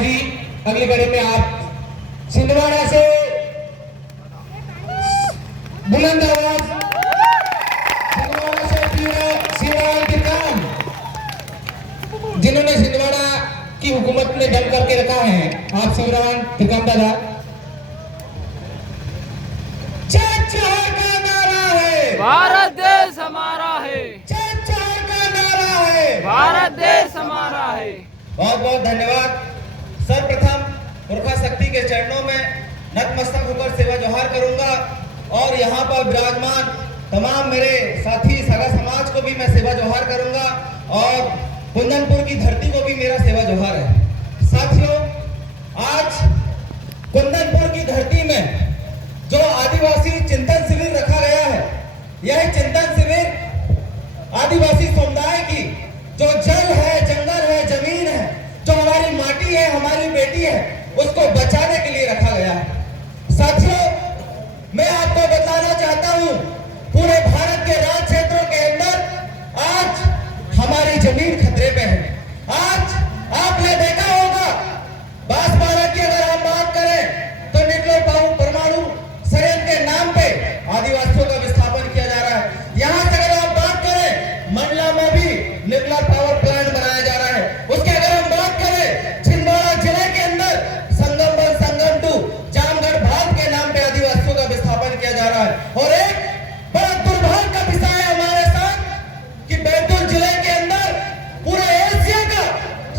जी अगली कड़ी में आप छिंदवाड़ा से बुलंद आवाज, छिंदवाड़ा से शिवराम तिरकाम, जिन्होंने छिंदवाड़ा की हुकूमत में दम करके रखा है, आप शिवराम तिरकाम दादा। भारत देश हमारा है, भारत देश हमारा है। बहुत बहुत धन्यवाद। सर्वप्रथम पुरखा शक्ति के चरणों में नतमस्तक होकर सेवा जोहार करूंगा और यहाँ पर विराजमान तमाम मेरे साथी सगा समाज को भी मैं सेवा जोहार करूंगा और कुंदनपुर की धरती को भी मेरा सेवा जोहार है। साथियों, आज कुंदनपुर की धरती में जो आदिवासी चिंतन शिविर रखा गया है, यह चिंतन शिविर आदिवासी समुदाय की जो जल है, जंगल है, जमीन है, जो हमारी माटी है, हमारी बेटी है, उसको बचाने के लिए रखा गया है। साथियों, मैं आपको बताना चाहता हूं, पूरे भारत के राज्य क्षेत्रों के अंदर आज हमारी जमीन खतरे पे है। आज आपने देखा होगा बांसवाड़ा की अगर हम बात करें तो न्यूक्लियर परमाणु संयंत्र के नाम पे आदिवासियों का विस्थापन किया जा रहा है। यहाँ से अगर आप बात करें मंडला में भी न्यूक्लियर पावर प्लांट बनाया जा रहा है। उसके अगर हम बात करें छिंदवाड़ा जिले के अंदर संगम 1, संगम 2, जामगढ़ भाग के नाम पे आदिवासियों का विस्थापन किया जा रहा है। और एक बड़ा दुर्भाग्य का विषय है हमारे साथ कि बैतूल जिले के अंदर पूरे एशिया का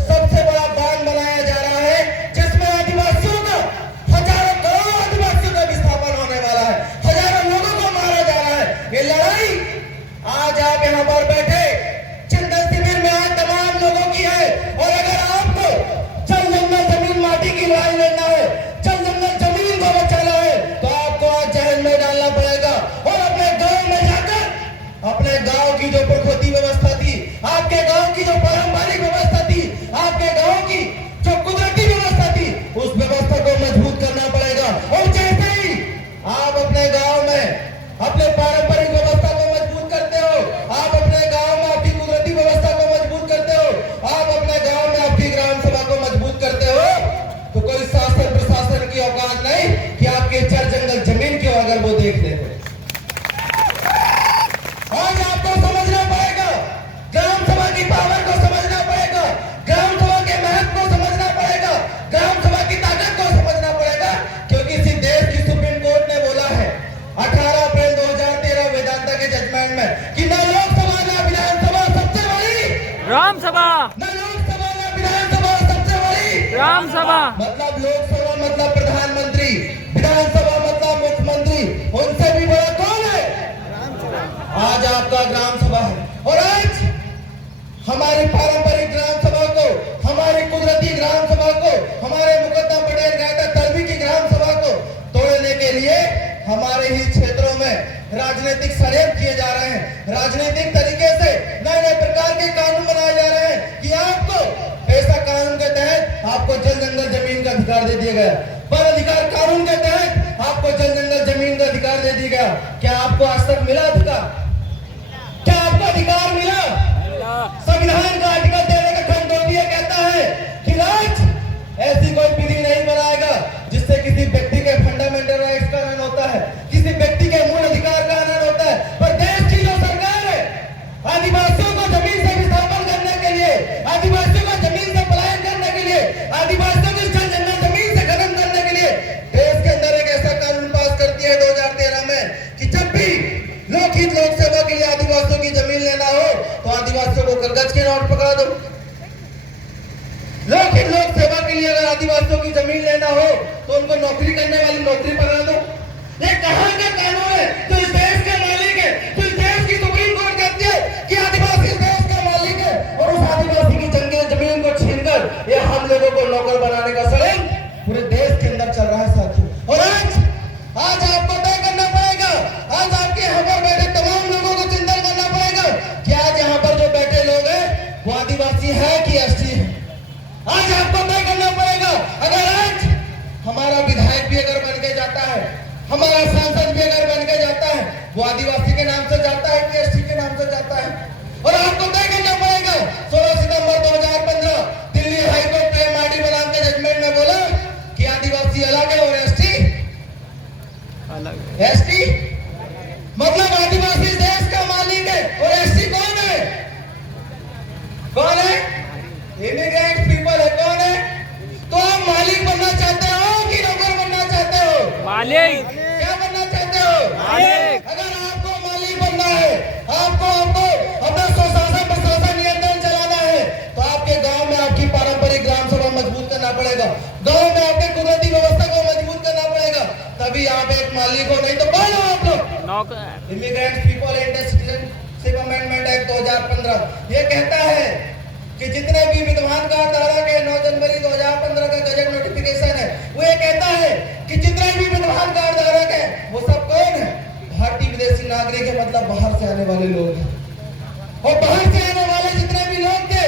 सबसे बड़ा बांध बनाया जा रहा है, जिसमें आदिवासियों का हजारों करोड़ों आदिवासियों का विस्थापन होने वाला है, हजारों लोगों को मारा जा रहा है। ये लड़ाई आज आप यहाँ पर बैठे चिंतन शिविर में आज तमाम लोगों की है। और अगर आपको जल जंगल जमीन माटी की लड़ाई लड़ना है, जल जंगल जमीन को बचाना है, तो आपको आज जहन में डालना पड़ेगा और अपने गांव में जाकर अपने गांव की जो प्रकृति व्यवस्था थी, आपके गांव की जो पारंपरिक व्यवस्था थी, आपके गांव की जो कुदरती व्यवस्था थी, उस व्यवस्था को मजबूत करना पड़ेगा। और जैसे ही आप अपने गांव में अपने पारंपरिक व्यवस्था को मजबूत करते हो, आप अपने गांव में आपकी कुदरती व्यवस्था को मजबूत करते हो, आप अपने गांव में आपकी ग्राम सभा को मजबूत करते हो, तो कोई शासन प्रशासन की औकात नहीं कि आपके जल जंगल जमीन क्यों अगर वो देख ले। आज आपको समझना पड़ेगा, ग्राम सभा की पावर को समझना पड़ेगा, ग्राम सभा के महत्व को समझना पड़ेगा, ग्राम सभा की ताकत को समझना पड़ेगा। क्योंकि इसी देश की सुप्रीम कोर्ट ने बोला है 18 अप्रैल 2013 वेदांता के जजमेंट में कि न लोकसभा न विधानसभा सबसे बड़ी ग्राम सभा, न लोकसभा न विधानसभा सबसे बड़ी ग्राम सभा। मतलब लोकसभा मतलब प्रधानमंत्री, विधानसभा मतलब मुख्यमंत्री, उनसे भी बड़ा कौन है? आज आपका ग्राम सभा है। और आज हमारी पारंपरिक ग्राम सभा को, हमारी कुदरती ग्राम सभा को, हमारे मुकद्दम पटेल गायता तलवी की ग्राम सभा को तोड़ने के लिए हमारे ही क्षेत्रों में राजनीतिक षड्यंत्र किए जा रहे हैं। राजनीतिक तरीके से नए नए प्रकार के कानून बनाए जा रहे हैं कि आपको ऐसा कानून के तहत आपको जल जंगल जमीन का अधिकार दे दिया गया, वन अधिकार कानून के तहत आपको जल जंगल जमीन का अधिकार दे दिया गया। क्या आपको आज तक मिला अधिकार? क्या आपको अधिकार मिला? संविधान का आर्टिकल देने का खंड 2 ये कहता है कि राज्य ऐसी कोई विधि नहीं बनाएगा जिससे किसी व्यक्ति के फंडामेंटल राइट्स का हनन होता है, किसी व्यक्ति के मूल अधिकार का हनन होता है। पर देश की जो सरकार है, आदिवासियों को जमीन से विस्थापन करने के लिए, आदिवासियों को जमीन से पलायन करने के लिए, आदिवासियों की जल जंगल जमीन से खत्म करने के लिए देश के अंदर एक ऐसा कानून पास करती है 2013 में कि जब भी लोकहित लोक सेवा के लिए आदिवासियों की जमीन लेना हो तो आदिवासियों को कागज के नोट पकड़ा दो। लोकहित लोक सेवा के लिए अगर आदिवासियों की जमीन लेना हो तो उनको नौकरी करने वाली नौकरी पकड़ा दो। ये कहां का कानून है? तो इस देश के मालिक है, तो इस देश की सुप्रीम कोर्ट कहती है कि आदिवासी इस देश का मालिक है और उस आदिवासी की जमीन को छीनकर ये हम लोगों को नौकर बनाने का षड्यंत्र पूरे देश के अंदर चल रहा है साथियों। और आज आपको तय करना पड़ेगा, आज आपके यहाँ पर बैठे तमाम लोगों को चिंतन करना पड़ेगा कि आज यहाँ पर जो बैठे लोग हैं वो आदिवासी है कि एसटी है। आज आपको तय करना पड़ेगा। अगर आज हमारा विधायक भी अगर बन के जाता है, हमारा सांसद भी अगर बन के जाता है, वो आदिवासी के नाम मालिक। क्या बनना चाहते हो? मालिक। अगर आपको मालिक बनना है, आपको अपना स्वशासन प्रशासन नियंत्रण चलाना है, तो आपके गांव में आपकी पारंपरिक ग्राम सभा मजबूत करना पड़ेगा, गांव में आपके कुदरती व्यवस्था को मजबूत करना पड़ेगा, तभी आप एक मालिक हो। नहीं तो कौन हो आप लोग? नौकर। Immigrants people and citizenship amendment act 2015 ये कहता है कि जितने भी विद्यमान का धारा के 9 जनवरी 2015 का गजट नोटिफिकेशन है, वो ये कहता है कि जितने भी विद्यमान का धारक है वो सब कौन है? भारतीय विदेशी नागरिक है, मतलब बाहर से आने वाले लोग हैं। और बाहर से आने वाले जितने भी लोग थे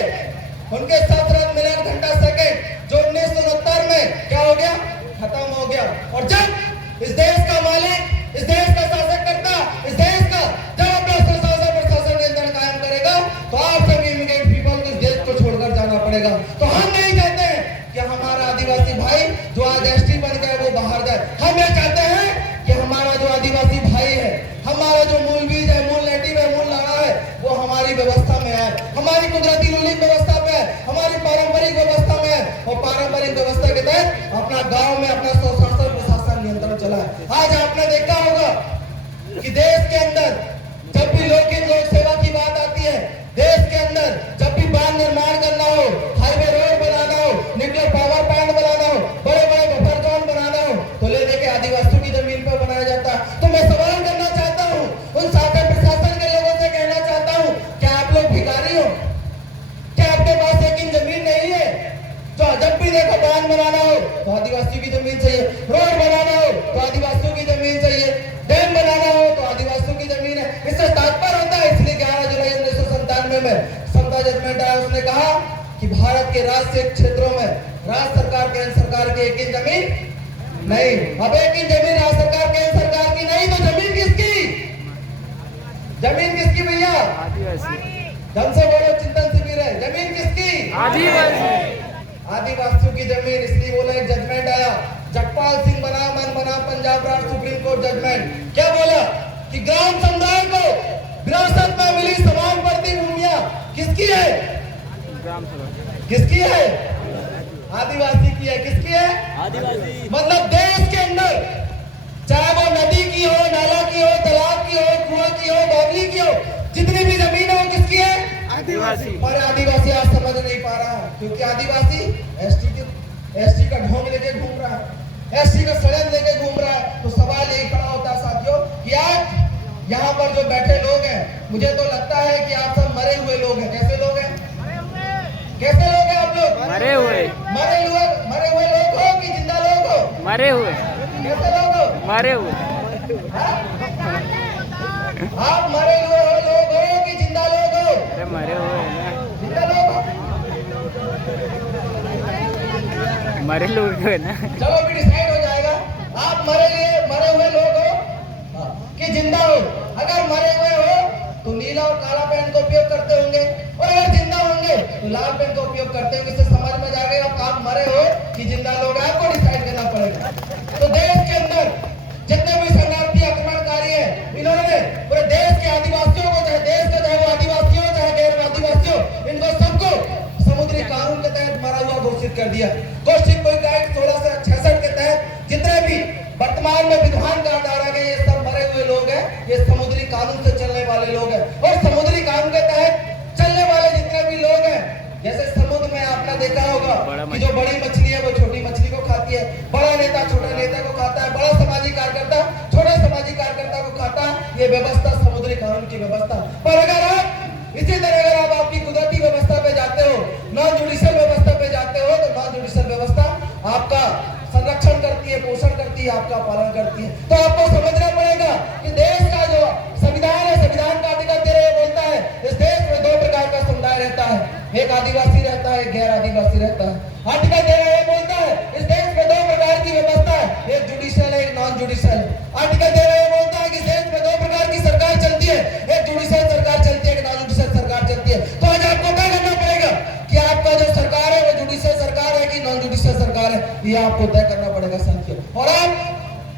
उनके 7 मिनट घंटा सेकंड जो 1969 में क्या हो गया? खत्म हो गया। और जब इस देश का मालिक, इस देश का शासककर्ता, इस देश का जब अपना स्वशासन प्रशासन नियंत्रण कायम करेगा, तो आप सभी इमिग्रेंट पीपल को इस देश को छोड़कर जाना पड़ेगा। तो हम नहीं चाहते हैं कि हमारा आदिवासी भाई जो आज एसटी बन गया वो बाहर जाए। हम ये चाहते हैं कि हमारा जो आदिवासी भाई है, हमारा जो मूल बीज है, मूल नेटिव है, मूल लाड़ा है, वो हमारी व्यवस्था में आए, हमारी कुदरती रूलिंग व्यवस्था में है, हमारी पारंपरिक व्यवस्था में है, और पारंपरिक व्यवस्था के तहत अपना गांव में अपना स्वशासन प्रशासन नियंत्रण चलाए। आज आपने देखा होगा कि देश के अंदर जब भी लोक सेवा की बात आती है, देश के अंदर जब भी बांध निर्माण करना हो, हाईवे रोड बनाना हो, न्यूक्लियर पावर प्लांट बनाना हो, बड़े बड़े बफर जोन बनाना हो, तो ले लेके आदिवासियों की जमीन पर बनाया जाता है। तो मैं सवाल करना चाहता हूँ, उन शासन प्रशासन के लोगों से कहना चाहता हूँ, क्या आप लोग भिखारी हो? क्या आपके पास एक इंच जमीन नहीं है? तो जब भी देखो बांध बनाना हो तो आदिवासियों की जमीन चाहिए, रोड बनाना हो तो आदिवासियों की जमीन चाहिए, डैम बनाना हो तो आदिवासियों की जमीन है। इससे तात्पर्य होता है, इसलिए 11 जुलाई 1997 में समता जजमेंट आया, उसने कहा कि भारत के राज्य क्षेत्रों में राज्य सरकार केंद्र सरकार की एक इंच जमीन नहीं। अब एक इंच जमीन राज्य सरकार केंद्र सरकार की नहीं, तो जमीन किसकी? जमीन किसकी भैया? आदिवासी। ढंग से बोलो, चिंतन शिविर है। जमीन किसकी? आदिवासी। आदिवासियों की जमीन। इसलिए बोला एक जजमेंट आया, जगपाल सिंह बना मन बना पंजाब राज्य सुप्रीम कोर्ट जजमेंट। क्या बोला कि ग्राम समुदाय को विरासत में मिली समान पड़ती भूमियां किसकी है? ग्राम सभा। किसकी है? आदिवासी की है। किसकी है? आदिवासी। मतलब देश के अंदर चाहे वो नदी की हो, नाला की हो, तालाब की हो, कुआं की हो, बावली की हो, जितनी भी जमीन है वो किसकी है? आदिवासी। पर आदिवासी आज समझ नहीं पा रहा, क्योंकि आदिवासी एसटी का ढोंग लेके घूम रहा है, एसटी का सड़न लेके घूम रहा है। तो सवाल यही खड़ा होता है साथियों कि आज यहाँ पर जो बैठे लोग हैं, मुझे तो लगता है कि आप सब मरे हुए लोग हैं। कैसे लोग हैं? कैसे लोग हैं आप लोग? मरे हुए। मरे हुए लोग हो कि जिंदा लोग हो? मरे हुए। कैसे लोग हो? मरे हुए। आप मरे हुए हो लोग हो कि जिंदा लोग हो? अरे मरे हुए ना। जिंदा लोग हो? मरे लोग है ना। चलो भी डिसाइड हो जाएगा, आप मरे हुए लोग हो कि जिंदा हो। अगर मरे हुए हो तो नीला और काला पेन का उपयोग करते होंगे, और अगर जिंदा होंगे तो लाल पेन का उपयोग करते होंगे। इससे समझ में जाएगा आप मरे हो कि जिंदा लोग, आपको डिसाइड करना पड़ेगा। तो देश के अंदर जितने भी शरणार्थी आक्रमणकारी हैं, इन्होंने पूरे देश के आदिवासियों को, चाहे देश के चाहे वो आदिवासी हो चाहे गैर आदिवासी हो, इनको सबको समुद्री कानून के तहत मरा हुआ घोषित कर दिया। कोस्टिक कोई एक्ट 1666 के तहत जितने भी वर्तमान में विद्वान का डाला गया, ये सब मरे हुए लोग हैं, ये समुद्री कानून से चलने वाले लोग हैं। और समुद्री कानून के तहत चलने वाले जितने भी लोग हैं, जैसे समुद्र में आपने देखा होगा कि जो बड़ी मछली है वो छोटी मछली को खाती है, बड़ा नेता छोटे नेता को खाता है, बड़ा सामाजिक कार्यकर्ता छोटे सामाजिक कार्यकर्ता को खाता है। ये व्यवस्था समुद्री कानून की व्यवस्था। पर अगर आप इसी तरह अगर आप आपकी कुदरती व्यवस्था पे जाते हो, नॉन जुडिशियल व्यवस्था पे जाते हो, तो नॉन जुडिशियल व्यवस्था आपका संरक्षण करती है, पोषण करती है, आपका पालन करती है। तो आपको समझना पड़ेगा कि देश का जो संविधान है, संविधान का आर्टिकल 13 बोलता है इस देश में 2 प्रकार का समुदाय रहता है, एक आदिवासी रहता है, एक गैर आदिवासी रहता है। आर्टिकल 13 ये बोलता है इस देश में 2 प्रकार की व्यवस्था है, एक जुडिशियल है, एक नॉन जुडिशियल है। आर्टिकल 13 ये बोलता है कि इस देश में 2 प्रकार की सरकार चलती है, एक जुडिशियल सरकार चलती है, एक नॉन जुडिशियल सरकार चलती है। तो आज आपको तय करना पड़ेगा कि आपका जो सरकार है वो जुडिशियल सरकार है कि नॉन जुडिशियल सरकार है, ये आपको तय करना पड़ेगा साथियों। और आप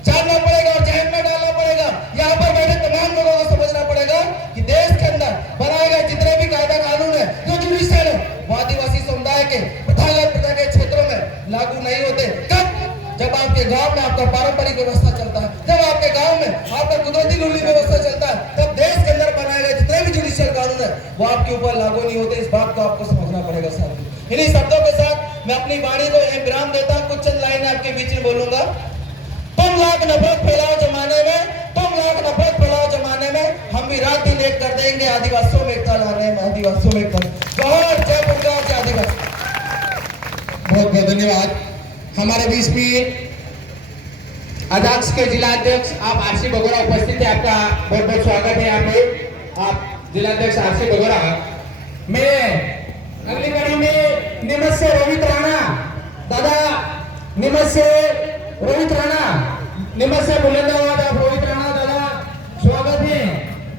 जानना पड़ेगा और जहन में डालना पड़ेगा, यहाँ पर बैठे तमाम लोगों को समझना पड़ेगा कि देश के अंदर बनाए गए जितने भी कायदा कानून है जो जुडिशियल है, वो आदिवासी समुदाय के प्रथागत क्षेत्रों में लागू नहीं होते। कब? जब आपके गांव में आपका पारंपरिक व्यवस्था चलता है, जब आपके गांव में आपका कुदरती रूली व्यवस्था चलता है, तब देश के अंदर बनाए गए जितने भी जुडिशियल कानून है वो आपके ऊपर लागू नहीं होते। इस बात को आपको समझना पड़ेगा साहब। इन्हीं शब्दों के साथ मैं अपनी वाणी को यहीं विराम देता हूं। कुछ चंद लाइनें आपके बीच में बोलूंगा। तुम लाख नफरत फैलाओ जमाने में, तुम लाख नफरत फैलाओ जमाने में, हम भी रात दिन एक कर देंगे आदिवासियों में एकता लाने में, आदिवासियों में एकता। जोहर जय गुरुदेव के आदिवासी। बहुत बहुत धन्यवाद। हमारे बीच में अध्यक्ष के जिला अध्यक्ष आप आरसी बगोरा उपस्थित है। आपका बहुत बहुत स्वागत है यहाँ पे। आप जिला अध्यक्ष आरसी बगोरा। मैं अगली कड़ी में नीमच से रोहित राणा दादा, नीमच से रोहित राणा, नीमच से बुलंद